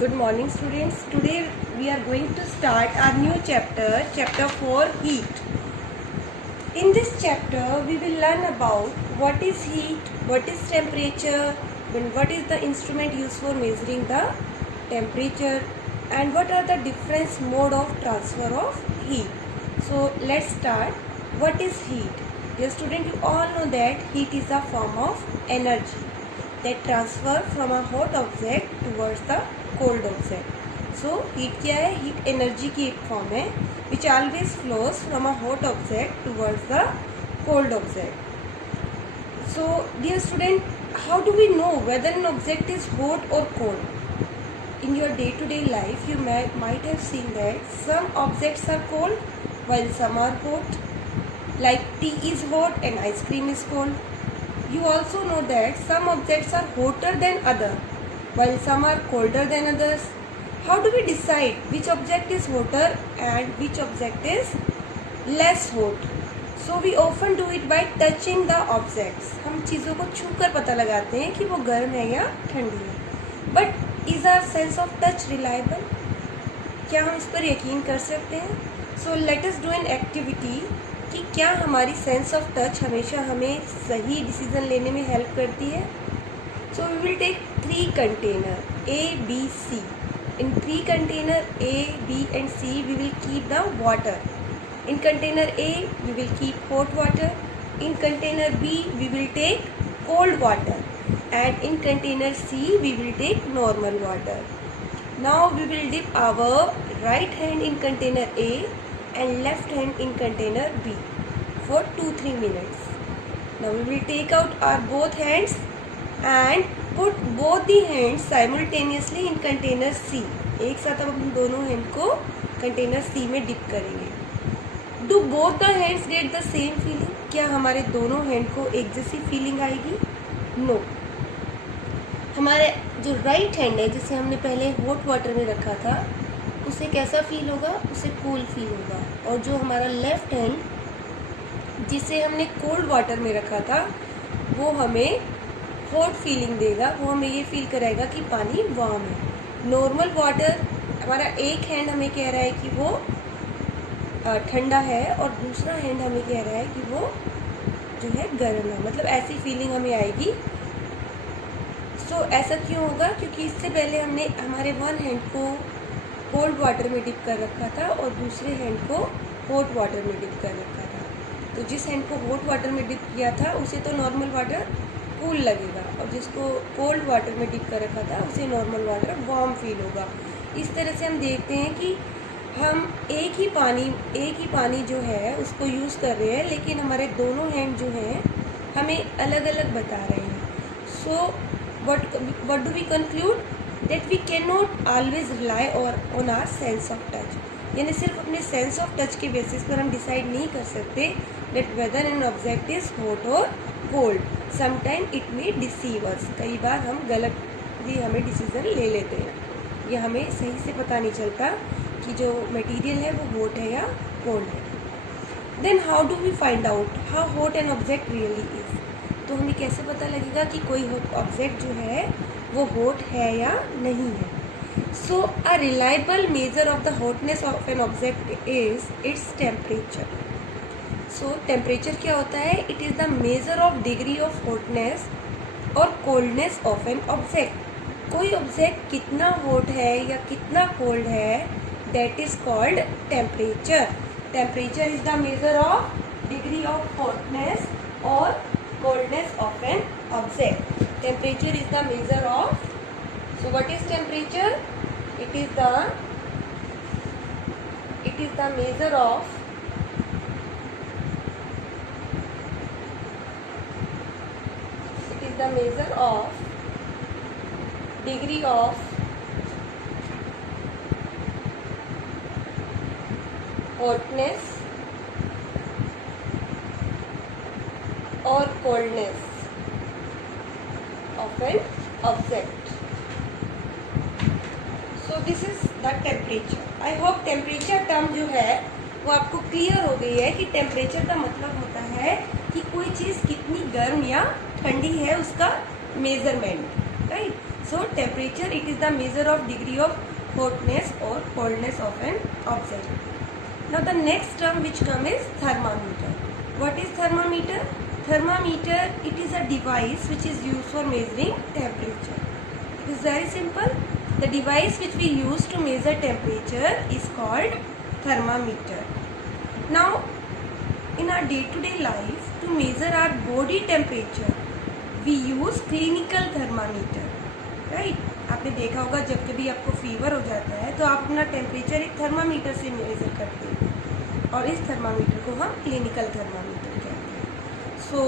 Good morning, students. Today we are going to start our new chapter, chapter 4, heat. In this chapter we will learn about what is heat, what is temperature, then what is the instrument used for measuring the temperature, and what are the different mode of transfer of heat. So let's start. What is heat? Dear student, you all know that heat is a form of energy that transfer from a hot object towards the cold object. So heat क्या है? Heat energy की एक form है which always flows from a hot object towards the cold object. So dear student, how do we know whether an object is hot or cold? In your day-to-day life, you might have seen that some objects are cold while some are hot. Like tea is hot and ice cream is cold. You also know that some objects are hotter than others, while some are colder than others. How do we decide which object is hotter and which object is less hot? So we often do it by touching the objects. हम चीज़ों को छू कर पता लगाते हैं कि वो गर्म है या ठंडी है. But is our sense of touch reliable? क्या हम इस पर यकीन कर सकते हैं? So let us do an activity कि क्या हमारी सेंस ऑफ टच हमेशा हमें सही डिसीजन लेने में हेल्प करती है. So we will take 3 container A, B, C. In 3 container A, B and C we will keep the water. In container A we will keep hot water. In container B we will take cold water. And in container C we will take normal water. Now we will dip our right hand in container A and left hand in container B for 2-3 minutes. Now we will take out our both hands and put both the hands simultaneously in container C. एक साथ हम दोनों hand को container C में dip करेंगे. Do both the hands get the same feeling? क्या हमारे दोनों हैंड को एक जैसी फीलिंग आएगी? No. हमारे जो राइट हैंड है जिसे हमने पहले हॉट वाटर में रखा था उसे कैसा फील होगा? उसे कूल फील होगा. और जो हमारा लेफ्ट हैंड जिसे हमने कोल्ड वाटर में रखा था वो हमें हॉट फीलिंग देगा. वो हमें ये फील कराएगा कि पानी वार्म है. नॉर्मल वाटर हमारा एक हैंड हमें कह रहा है कि वो ठंडा है और दूसरा हैंड हमें कह रहा है कि वो जो है गर्म है. मतलब ऐसी फीलिंग हमें आएगी. सो ऐसा क्यों होगा? क्योंकि इससे पहले हमने हमारे वन हैंड को कोल्ड वाटर में डिप कर रखा था और दूसरे हैंड को हॉट वाटर में डिप कर रखा था. तो जिस हैंड को हॉट वाटर में डिप किया था उसे तो नॉर्मल वाटर कूल लगेगा और जिसको कोल्ड वाटर में डिप कर रखा था उसे नॉर्मल वाटर वार्म फील होगा. इस तरह से हम देखते हैं कि हम एक ही पानी जो है उसको यूज़ कर रहे हैं लेकिन हमारे दोनों हैंड जो हैं हमें अलग अलग बता रहे हैं. सो what do we conclude? That we cannot always rely on our sense of touch. यानी सिर्फ अपने सेंस ऑफ टच के बेसिस पर हम डिसाइड नहीं कर सकते that whether an object is hot or cold. Sometimes it may deceive us. कई बार हम गलत भी हमें डिसीजन ले लेते हैं. ये हमें सही से पता नहीं चलता कि जो मटेरियल है वो हॉट है या कोल्ड है. Then how do we find out how hot an object really is? तो हमें कैसे पता लगेगा कि कोई ऑब्जेक्ट जो है वो हॉट है या नहीं है. So a reliable measure of the hotness of an object is its temperature. So temperature क्या होता है? It is the measure of degree of hotness और कोल्डनेस ऑफ एन ऑब्जेक्ट. कोई ऑब्जेक्ट कितना हॉट है या कितना कोल्ड है that is called temperature. Temperature is the measure of degree of hotness और coldness of an object. Temperature is the measure of. So what is temperature? It is the measure of degree of hotness or coldness of an object. So this is the temperature. I hope temperature term जो है वो आपको clear हो गई है कि temperature का मतलब होता है कि कोई चीज़ कितनी गर्म या ठंडी है उसका measurement. Right. So temperature, it is the measure of degree of hotness or coldness of an object. Now the next term which come is thermometer. What is thermometer? Thermometer, it is a device which is used for measuring temperature. It is very simple. The device which we use to measure temperature is called thermometer. Now in our day-to-day life, to measure our body temperature, we use clinical thermometer, right? आपने देखा होगा जब कभी आपको fever हो जाता है तो आप अपना टेम्परेचर एक थर्मामीटर से मेजर करते हैं और इस थर्मामीटर को हम क्लिनिकल थर्मामीटर कहते हैं. So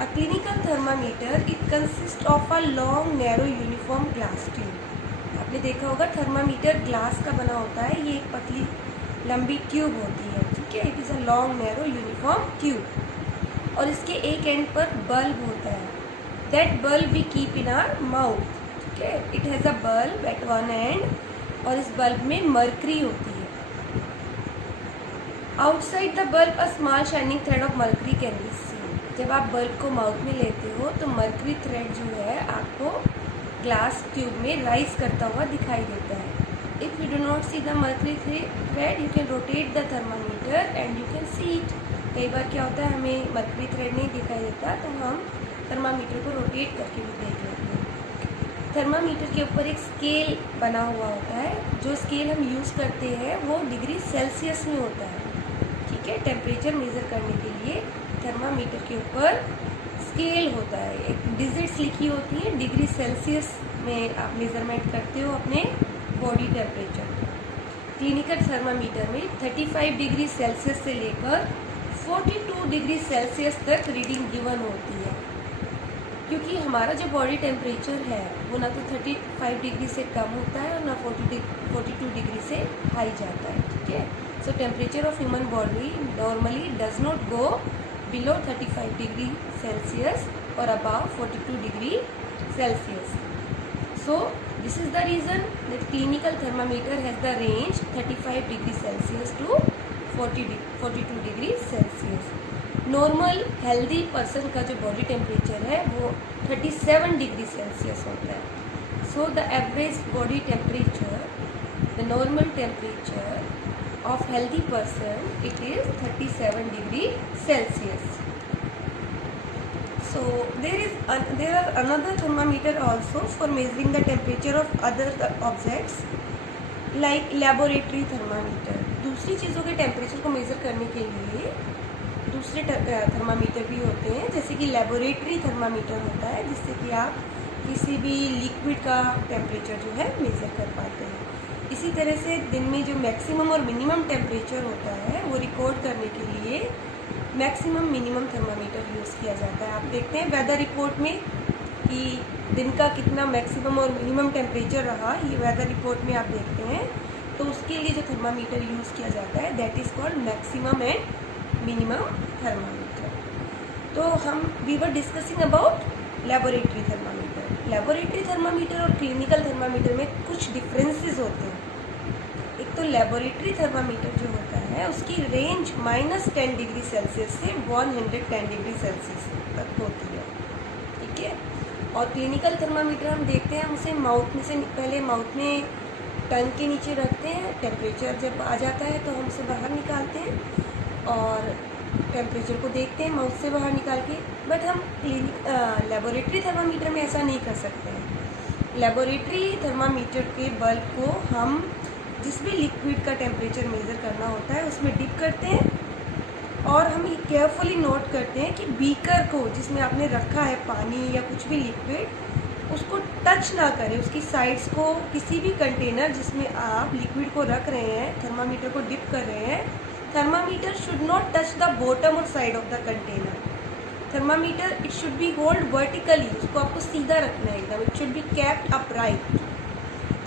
a clinical thermometer it consist of a long narrow uniform glass tube. आपने देखा होगा थर्मामीटर ग्लास का बना होता है. ये एक पतली लंबी ट्यूब होती है, ठीक है. It is a long narrow uniform tube और इसके एक एंड पर बल्ब होता है. That bulb we keep in our mouth, ठीक है. It has a bulb at one end और इस बल्ब में मरकरी होती है. Outside the bulb a small shining thread of mercury can be seen. जब आप बल्ब को माउथ में लेते हो तो मरकरी थ्रेड जो है आपको ग्लास ट्यूब में राइज करता हुआ दिखाई देता है. If you do not see the mercury thread you can rotate the thermometer and you can see it. कई बार क्या होता है हमें मरकरी थ्रेड नहीं दिखाई देता तो हम थर्मामीटर को रोटेट करके भी देख लेते हैं. थर्मामीटर के ऊपर एक स्केल बना हुआ होता है. जो स्केल हम यूज़ करते हैं वो डिग्री सेल्सियस में होता है, ठीक है. टेम्परेचर मेज़र करने के लिए थर्मामीटर के ऊपर स्केल होता है. एक डिजिट्स लिखी होती है. डिग्री सेल्सियस में आप मेज़रमेंट करते हो अपने बॉडी टेम्परेचर. क्लिनिकल थर्मामीटर में 35 डिग्री सेल्सियस से लेकर 42 डिग्री सेल्सियस तक रीडिंग गिवन होती है. क्योंकि हमारा जो बॉडी टेम्परेचर है वो ना तो 35 डिग्री से कम होता है और ना 42 डिग्री से हाई जाता है, ठीक है. So temperature of human body normally does not go below 35 degree Celsius और above 42 degree Celsius. So this is the reason that clinical thermometer has the range 35 degree Celsius to 42 degree Celsius. Normal healthy person का जो body temperature है वो 37 degree Celsius होता है. So the average body temperature, the normal temperature of healthy person it is 37 degree Celsius. So there are another thermometer also for measuring the temperature of other objects like laboratory thermometer. दूसरी चीज़ों के temperature को measure करने के लिए दूसरे thermometer भी होते हैं, जैसे कि लेबोरेटरी थर्मामीटर होता है जिससे कि आप किसी भी लिक्विड का टेम्परेचर जो है मेज़र कर पाते हैं. इसी तरह से दिन में जो मैक्सिमम और मिनिमम टेम्परेचर होता है वो रिकॉर्ड करने के लिए मैक्सिमम मिनिमम थर्मामीटर यूज़ किया जाता है. आप देखते हैं वेदर रिपोर्ट में कि दिन का कितना मैक्सिमम और मिनिमम टेम्परेचर रहा, ये वेदर रिपोर्ट में आप देखते हैं. तो उसके लिए जो थर्मामीटर यूज़ किया जाता है that is called maximum and minimum thermometer. तो we were discussing about laboratory thermometer. Laboratory thermometer और क्लिनिकल थर्मामीटर में कुछ डिफरेंसेस होते हैं. एक तो लेबोरेटरी थर्मामीटर जो होता है उसकी रेंज -10 डिग्री सेल्सियस से 110 डिग्री सेल्सियस तक होती है, ठीक है. और क्लिनिकल थर्मामीटर हम देखते हैं, हम उसे माउथ में से पहले माउथ में टंग के नीचे रखते हैं. टेम्परेचर जब आ जाता है तो हम उसे बाहर निकालते हैं और टेम्परेचर को देखते हैं माउथ से बाहर निकाल के. बट हम लेबोरेटरी थर्मामीटर में ऐसा नहीं कर सकते हैं. लेबोरेटरी थर्मामीटर के बल्ब को हम जिस भी लिक्विड का टेम्परेचर मेज़र करना होता है उसमें डिप करते हैं और हम ये केयरफुली नोट करते हैं कि बीकर को जिसमें आपने रखा है पानी या कुछ भी लिक्विड उसको टच ना करें. उसकी साइड्स को किसी भी कंटेनर जिसमें आप लिक्विड को रख रहे हैं, थर्मामीटर को डिप कर रहे हैं, thermometer should not touch the bottom और side of the container. Thermometer it should be hold vertically. उसको आपको सीधा रखना है एकदम. It should be kept upright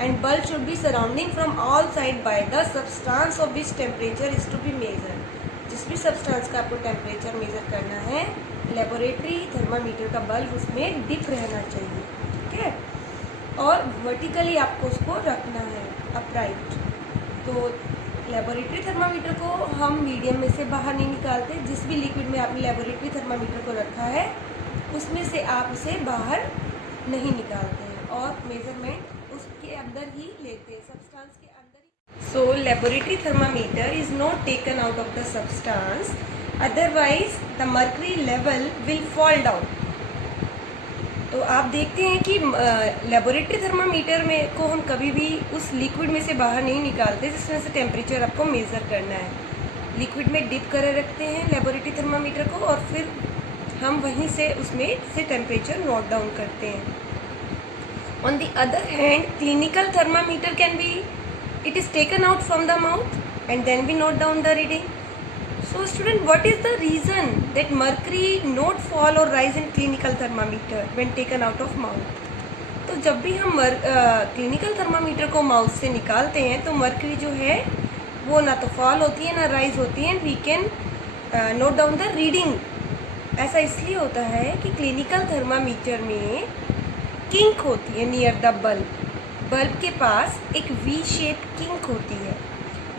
and bulb should be surrounding from all side by the substance of which temperature is to be measured. जिस भी substance का आपको टेम्परेचर मेज़र करना है लेबोरेटरी थर्मामीटर का बल्ब उसमें डिप रहना चाहिए, ठीक है. और वर्टिकली आपको उसको रखना है अपराइट. तो लेबोरेटरी थर्मामीटर को हम मीडियम में से बाहर नहीं निकालते. जिस भी लिक्विड में आपने लेबोरेटरी थर्मामीटर को रखा है उसमें से आप उसे बाहर नहीं निकालते हैं. और मेजरमेंट उसके अंदर ही लेते हैं, सब्सटेंस के अंदर ही। So laboratory thermometer is not taken out of the substance, otherwise the mercury level will fall down. तो आप देखते हैं कि लेबोरेटरी थर्मामीटर में को हम कभी भी उस लिक्विड में से बाहर नहीं निकालते जिसमें से टेम्परेचर आपको मेज़र करना है। लिक्विड में डिप कर रखते हैं लेबोरेटरी थर्मामीटर को और फिर हम वहीं से उसमें से टेम्परेचर नोट डाउन करते हैं। On the other hand clinical thermometer can be, it is taken out from the mouth and then we note down the reading. So student, what is the reason that mercury not fall or rise in clinical thermometer when taken out of mouth? तो जब भी हम clinical thermometer को mouth से निकालते हैं तो mercury जो है वो ना तो फॉल होती है ना राइज होती है। We can note down the reading. ऐसा इसलिए होता है कि क्लिनिकल थर्मामीटर में किंक होती है नियर द बल्ब के पास एक वी शेप किंक होती है,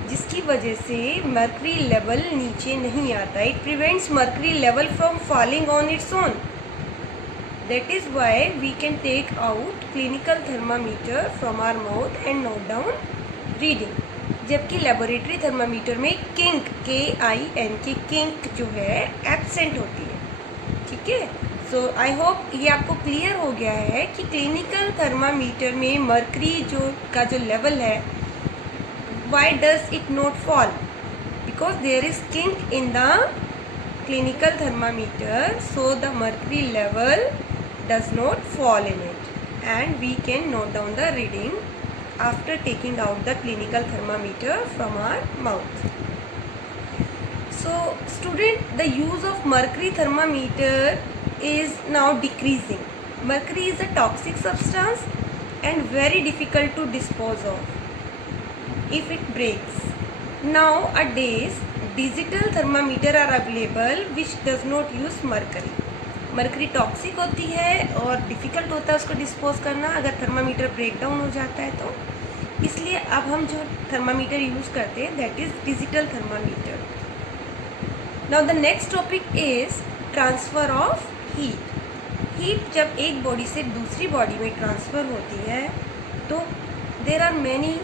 जिसकी वजह से मर्करी लेवल नीचे नहीं आता। It prevents mercury level from falling on its own. That is why we can take out clinical thermometer from our mouth and note down reading. जबकि लेबोरेटरी थर्मामीटर में किंक KINK किंक जो है absent होती है। ठीक है, सो I hope ये आपको क्लियर हो गया है कि क्लिनिकल थर्मामीटर में मर्करी जो लेवल है, why does it not fall? Because there is kink in the clinical thermometer, so the mercury level does not fall in it, and we can note down the reading after taking out the clinical thermometer from our mouth. So student, the use of mercury thermometer is now decreasing. Mercury is a toxic substance and very difficult to dispose of if it breaks. Nowadays digital thermometer are available which does not use mercury. Mercury toxic होती है और difficult होता है उसको dispose करना अगर thermometer break down हो जाता है तो, इसलिए अब हम जो थर्मामीटर यूज़ करते हैं that is digital thermometer. Now the next topic is transfer of heat. Heat जब एक बॉडी से दूसरी बॉडी में ट्रांसफ़र होती है तो there are many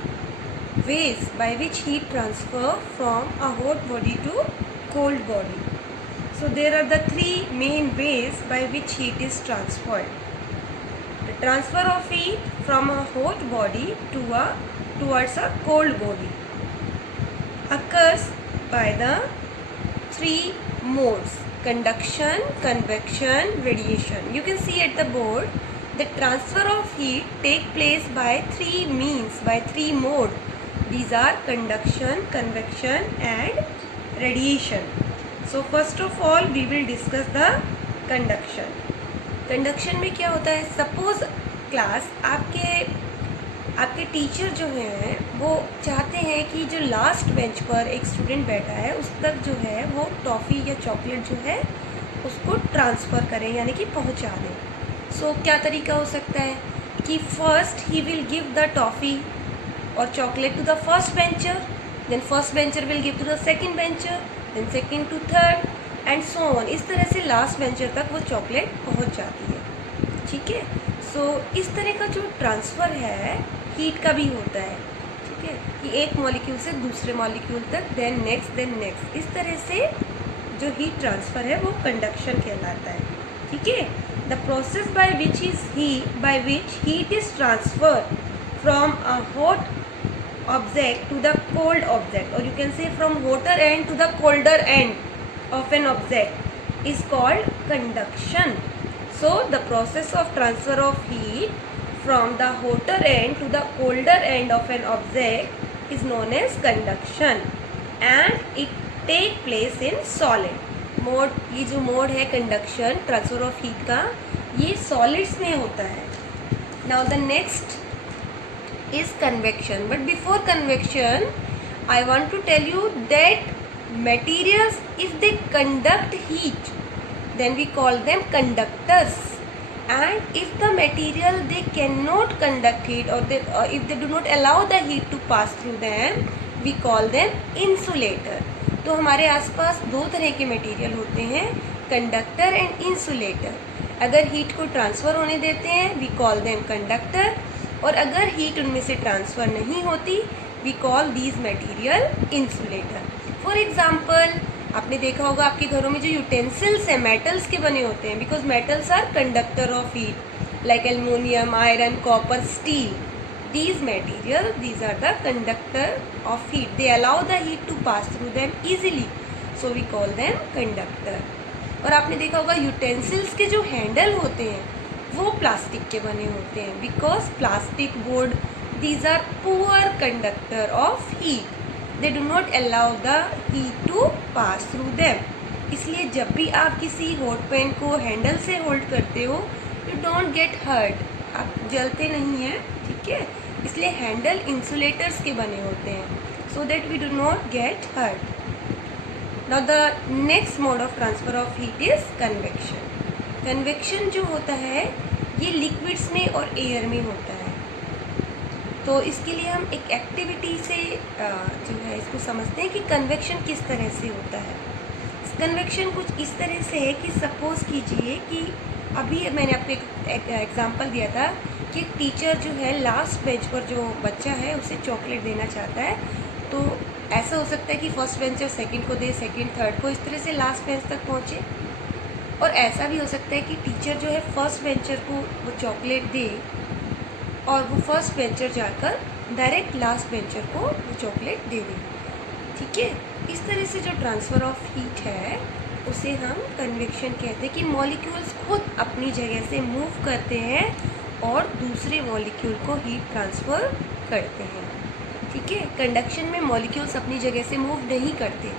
ways by which heat transfer from a hot body to cold body. So there are the three main ways by which heat is transferred. The transfer of heat from a hot body towards a cold body occurs by the three modes: conduction, convection, radiation. You can see at the board the transfer of heat take place by three means, by three modes. These are conduction, convection and radiation. So first of all we will discuss the conduction. Conduction में क्या होता है? Suppose class आपके teacher जो हैं वो चाहते हैं कि जो लास्ट बेंच पर एक स्टूडेंट बैठा है उस तक जो है वो टॉफ़ी या चॉकलेट जो है उसको ट्रांसफ़र करें, यानी कि पहुंचा दें। सो क्या तरीका हो सकता है कि first he will give the toffee or chocolate to the first bencher, then first bencher will give to the second bencher, then second to third and so on. इस तरह से लास्ट बेंचर तक वो चॉकलेट पहुंच जाती है। ठीक है, सो इस तरह का जो ट्रांसफ़र है हीट का भी होता है। ठीक है, कि एक मॉलिक्यूल से दूसरे मॉलिक्यूल तक, देन नेक्स्ट, इस तरह से जो हीट ट्रांसफ़र है वो कंडक्शन कहलाता है। ठीक है, the process by which heat is transferred from a hot object to the cold object, or you can say from hotter end to the colder end of an object is called conduction. So the process of transfer of heat from the hotter end to the colder end of an object is known as conduction and it take place in solid mode. ये जो mode है conduction transfer of heat का, ये solids में होता है। Now the next is convection. But before convection I want to tell you that materials, if they conduct heat then we call them conductors, and if the material they cannot conduct heat or if they do not allow the heat to pass through them we call them insulator. तो हमारे आसपास दो तरह के material होते हैं, conductor and insulator. अगर heat को ट्रांसफ़र होने देते हैं वी कॉल देम कंडक्टर, और अगर हीट उनमें से ट्रांसफ़र नहीं होती we call these material insulator. For example, आपने देखा होगा आपके घरों में जो यूटेंसिल्स हैं मेटल्स के बने होते हैं, because metals are conductor of heat, like aluminium, iron, copper, steel. These material, these are the conductor of heat. They allow the heat to pass through them easily. So we call them conductor. और आपने देखा होगा utensils के जो handle होते हैं वो plastic के बने होते हैं, because plastic, board, these are poor conductor of heat. They do not allow the heat to pass through them. इसलिए जब भी आप किसी हॉट पैन को हैंडल से होल्ड करते हो you don't get hurt. आप जलते नहीं हैं, ठीक है। इसलिए हैंडल इंसुलेटर्स के बने होते हैं, so that we do not get hurt. Now the next mode of transfer of heat is convection. Convection जो होता है ये लिक्विड्स में और एयर में होता है। तो इसके लिए हम एक एक्टिविटी से जो है इसको समझते हैं कि कन्वेक्शन किस तरह से होता है। कन्वेक्शन कुछ इस तरह से है कि सपोज़ कीजिए कि अभी मैंने आपको एक एग्जांपल दिया था कि एक टीचर जो है लास्ट बेंच पर जो बच्चा है उसे चॉकलेट देना चाहता है, तो ऐसा हो सकता है कि फर्स्ट बेंचर सेकंड को दे, सेकंड थर्ड को, इस तरह से लास्ट बेंच तक पहुँचे। और ऐसा भी हो सकता है कि टीचर जो है फर्स्ट बेंचर को वो चॉकलेट दे और वो फर्स्ट बेंचर जाकर डायरेक्ट लास्ट बेंचर को वो चॉकलेट दे दे, ठीक है। इस तरह से जो ट्रांसफ़र ऑफ हीट है उसे हम कन्वेक्शन कहते हैं, कि मॉलिक्यूल्स खुद अपनी जगह से मूव करते हैं और दूसरे मॉलिक्यूल को हीट ट्रांसफ़र करते हैं, ठीक है। कंडक्शन में मॉलिक्यूल्स अपनी जगह से मूव नहीं करते,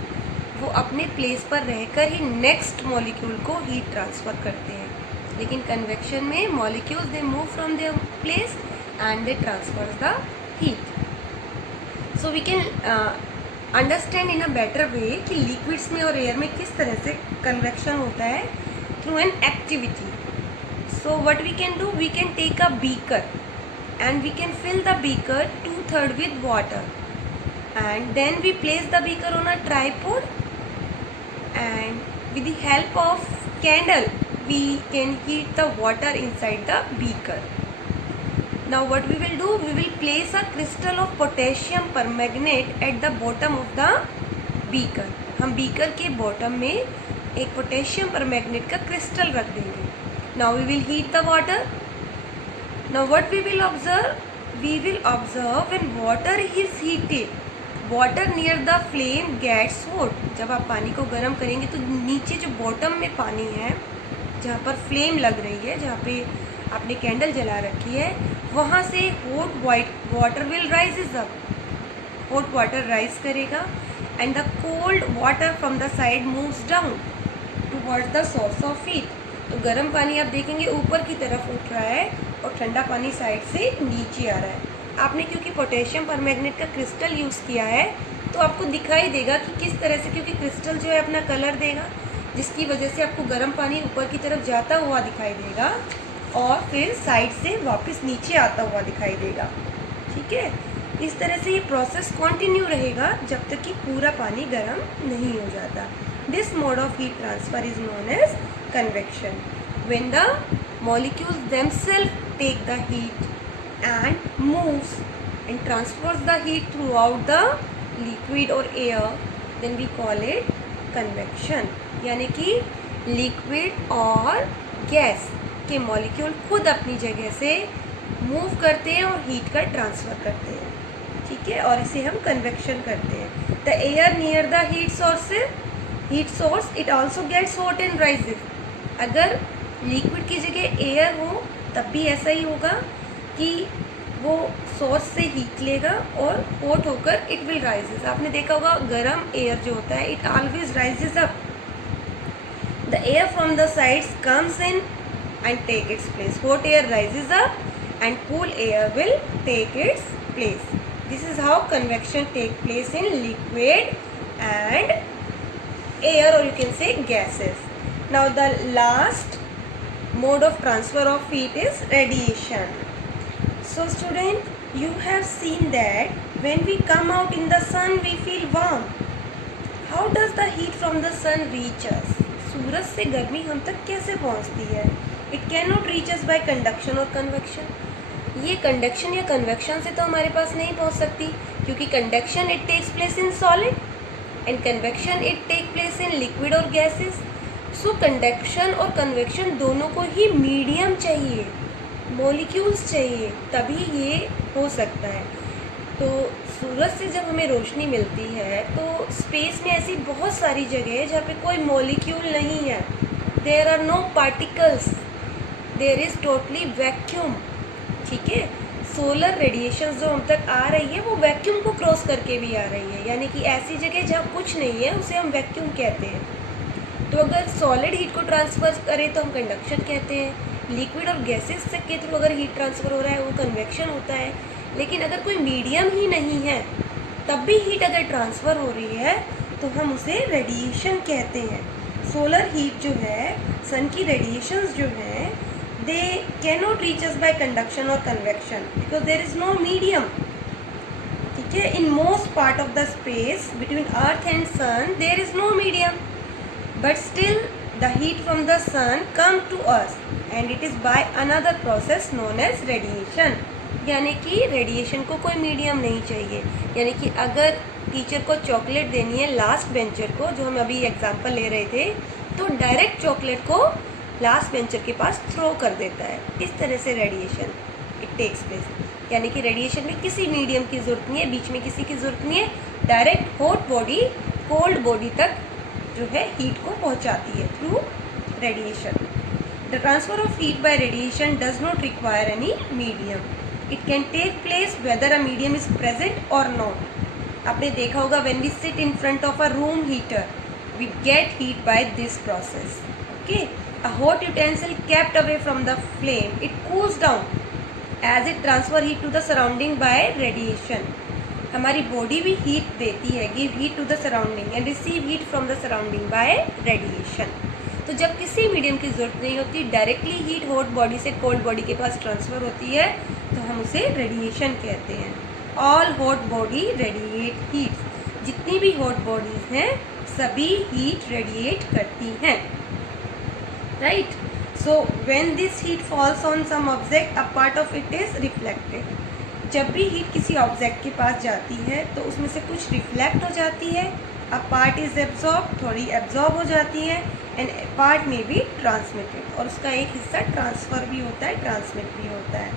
वो अपने प्लेस पर रहकर ही नेक्स्ट मॉलिक्यूल को हीट ट्रांसफ़र करते हैं। लेकिन कन्वेक्शन में molecules they move from their place and they transfer the heat. So we can understand in a better way कि लिक्विड्स में और एयर में किस तरह से कन्वेक्शन होता है through an activity. So what we can do, we can take a beaker and we can fill the beaker 2/3 with water, and then we place the beaker on a tripod, and with the help of candle we can heat the water inside the beaker. Now what we will do, we will place a crystal of potassium permanganate at the bottom of the beaker. हम beaker के bottom में एक potassium permanganate का crystal रख देंगे. Now we will heat the water. Now what we will observe? We will observe when water is heated, water near the flame gets hot. जब आप पानी को गर्म करेंगे तो नीचे जो बॉटम में पानी है, जहाँ पर फ्लेम लग रही है, जहाँ पे आपने कैंडल जला रखी है, वहाँ से hot water will rises up, hot water rise करेगा, and the cold water from the side moves down towards the source of heat. तो गर्म पानी आप देखेंगे ऊपर की तरफ उठ रहा है और ठंडा पानी साइड से नीचे आ रहा है. आपने क्योंकि पोटेशियम परमैंगनेट का क्रिस्टल यूज़ किया है तो आपको दिखाई देगा कि किस तरह से, क्योंकि क्रिस्टल जो है अपना कलर देगा, जिसकी वजह से आपको गर्म पानी ऊपर की तरफ जाता हुआ दिखाई देगा और फिर साइड से वापस नीचे आता हुआ दिखाई देगा. ठीक है, इस तरह से ये प्रोसेस कंटिन्यू रहेगा जब तक कि पूरा पानी गर्म नहीं हो जाता. This mode of heat transfer is known as convection. When the molecules themselves take the heat and moves and transfers the heat throughout the liquid or air, then we call it convection. यानी कि liquid और gas के molecule खुद अपनी जगह से move करते हैं और हीट का ट्रांसफ़र करते हैं. ठीक है, और इसे हम कन्वेक्शन करते हैं. The air near the heat source it also gets hot and rises. अगर लिक्विड की जगह एयर हो तब भी ऐसा ही होगा कि वो सोर्स से हीट लेगा और हॉट होकर इट विल राइजेस. आपने देखा होगा गर्म एयर जो होता है it always rises up. The air from the sides comes in and take its place. Hot air rises up and cool air will take its place. This is how convection take place in liquid and air, or you can say gases. Now the last mode of transfer of heat is radiation. So student, you have seen that when we come out in the sun we feel warm. How does the heat from the sun reach us? सूरज से गर्मी हम तक कैसे पहुंचती है? It can not reach us by conduction और convection. ये कंडक्शन या कन्वेक्शन से तो हमारे पास नहीं पहुंच सकती, क्योंकि conduction it takes place in solid and convection it take place in liquid और गैसेस। सो कंडक्शन और कन्वेक्शन दोनों को ही मीडियम चाहिए, मॉलिक्यूल्स चाहिए, तभी ये हो सकता है। तो सूरज से जब हमें रोशनी मिलती है तो स्पेस में ऐसी बहुत सारी जगह है जहाँ पे कोई मॉलिक्यूल नहीं है, there are no particles, there is totally vacuum. ठीक है, सोलर रेडिएशन जो हम तक आ रही है वो वैक्यूम को क्रॉस करके भी आ रही है, यानी कि ऐसी जगह जहाँ कुछ नहीं है उसे हम वैक्यूम कहते हैं। तो अगर सॉलिड हीट को ट्रांसफ़र करें तो हम कंडक्शन कहते हैं, लिक्विड और गैसेस के थ्रू अगर हीट ट्रांसफ़र हो रहा है वो कन्वेक्शन होता है। लेकिन अगर कोई मीडियम ही नहीं है तब भी हीट अगर ट्रांसफ़र हो रही है तो हम उसे रेडिएशन कहते हैं। सोलर हीट जो है, सन की रेडिएशंस जो हैं, they can not reach us by conduction और convection because there is no medium. ठीक है, in most part of the space between earth and sun there is no medium, but still the heat from the sun come to us and it is by another process known as radiation। यानी कि radiation को कोई medium नहीं चाहिए। यानी कि अगर teacher को चॉकलेट देनी है लास्ट बेंचर को, जो हम अभी एग्जांपल ले रहे थे, तो डायरेक्ट चॉकलेट को लास्ट बेंचर के पास थ्रो कर देता है। इस तरह से रेडिएशन इट टेक्स प्लेस। यानी कि रेडिएशन में किसी मीडियम की ज़रूरत नहीं है, बीच में किसी की ज़रूरत नहीं है, direct hot body cold body तक जो है हीट को पहुंचाती है through radiation. The transfer of heat by radiation does not require any medium, it can take place whether a medium is present और नॉट। आपने देखा होगा when we sit in front of a room heater we get heat by this process. Okay, a hot utensil kept away from the flame it cools down as it transfer heat to the surrounding by radiation. हमारी body भी heat देती है, give heat to the surrounding and receive heat from the surrounding by radiation. तो जब किसी medium की ज़रूरत नहीं होती, डायरेक्टली हीट हॉट बॉडी से कोल्ड बॉडी के पास ट्रांसफ़र होती है, तो हम उसे रेडिएशन कहते हैं। All hot body radiate heat. जितनी भी हॉट बॉडीज़ हैं सभी हीट रेडिएट करती हैं, right. So when this heat falls on some object a part of it is reflected. जब भी हीट किसी ऑब्जेक्ट के पास जाती है तो उसमें से कुछ रिफ्लेक्ट हो जाती है, अ पार्ट इज एब्जॉर्ब, थोड़ी एब्जॉर्ब हो जाती है, एंड पार्ट में भी ट्रांसमिटेड, और उसका एक हिस्सा ट्रांसफ़र भी होता है, ट्रांसमिट भी होता है।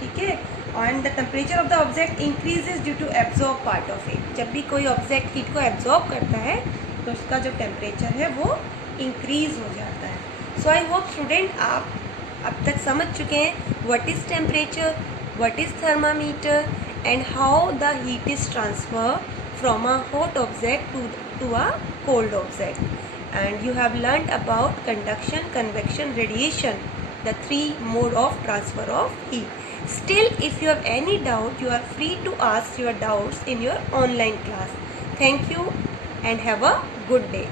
ठीक है, and the temperature of the object increases due to absorb part of it. जब भी कोई ऑब्जेक्ट हीट को एब्जॉर्ब करता है तो उसका जो टेम्परेचर है वो इंक्रीज हो जाता है। सो आई होप स्टूडेंट आप अब तक समझ चुके हैं what is temperature, what is thermometer, and how the heat is transferred from a hot object to a cold object. And you have learned about conduction, convection, radiation, the three mode of transfer of heat. Still, if you have any doubt, you are free to ask your doubts in your online class. Thank you and have a good day.